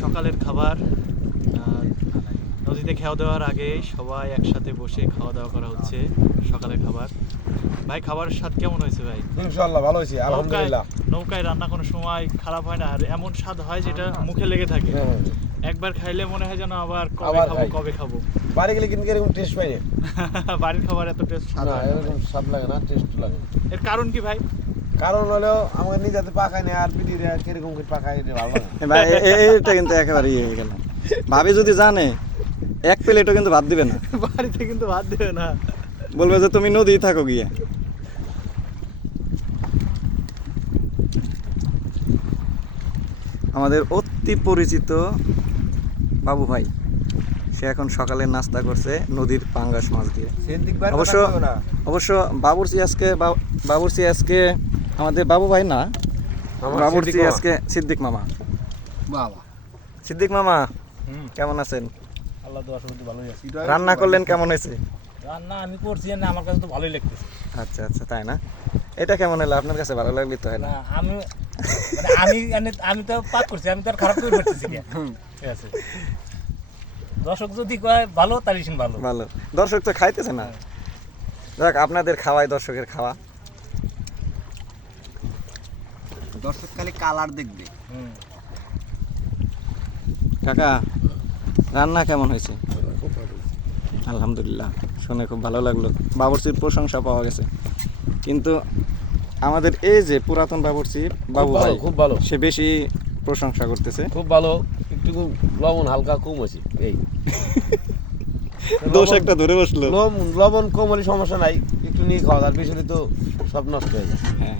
সকালের খাবার নদীতে খাওয়া দাওয়ার আগে সবাই একসাথে বসে খাওয়া দাওয়া করা হচ্ছে সকালের খাবার। ভাই খাবারের স্বাদ কেমন হয়েছে ভাই? ইনশাআল্লাহ ভালো হয়েছে আলহামদুলিল্লাহ। নৌকায় রান্না কোনো সময় খারাপ হয় না, আর এমন স্বাদ হয় যেটা মুখে লেগে থাকে। একবার খাইলে মনে হয় যেন আবার কবে খাবো। বাড়ি গেলে কিন্তু এরকম টেস্ট পাই না। বাড়ির খাবার এত টেস্ট না এরকম স্বাদ লাগে না, টেস্ট লাগে। এর কারণ কি ভাই? কারণ হলো আমাকে নিজেতে পাকায় না, আর পিটিরে কিরকম করে পাকায় এটা ভালো লাগে না। ভাই এটা কিন্তু একেবারে ইয়ে হয়ে গেল। ভাবি যদি জানে এক প্লেটও কিন্তু ভাত দিবে না, বাড়িতে কিন্তু ভাত দেবে না, বলবে যে তুমি নদী থাকো গিয়ে। আমাদের অতি পরিচিত বাবু ভাই, সে এখন সকালে নাস্তা করছে নদীর পাঙ্গাস মাছ দিয়ে। অবশ্য বাবুর্চি আজকে আমাদের বাবু ভাই না, বাবুর্চি আজকে সিদ্দিক মামা। বাবা সিদ্দিক মামা কেমন আছেন? আল্লাহ দোয়া শুনতে ভালোই আছে। রান্না করলেন কেমন হয়েছে? রান্না আমি করছি না, আমার কাছে তো ভালোই লাগতেছে। আচ্ছা আচ্ছা, তাই না? এটা কেমন হলো? আপনার কাছে ভালো লাগলি তো হয় না? আমি তো পাক করছি, আমি তো আর খারাপ করে করতেছি কি? ঠিক আছে, দর্শক যদি কয় ভালো তাহলে ভালো ভালো, দর্শক তো খাইতেছে না। যাক, আপনাদের খাওয়াই দর্শকের খাওয়া। দর্শক খালি কালার দেখবে। কাকা, রান্না কেমন হয়েছে? আলহামদুলিল্লাহ, শুনে খুব ভালো লাগলো। বাবুর্চির প্রশংসা পাওয়া গেছে, কিন্তু আমাদের এই যে পুরাতন বাবুর্চি বাবু ভাই, খুব ভালো, সে বেশি প্রশংসা করতেছে। খুব ভালো। একটু লবণ হালকা কম আছে, এই দোষ একটা ধরে বসলো। লবণ কম হলে সমস্যা নাই, একটু নিয়ে খাওয়া, আর বেশি হলে তো সব নষ্ট হয়ে যায়। হ্যাঁ।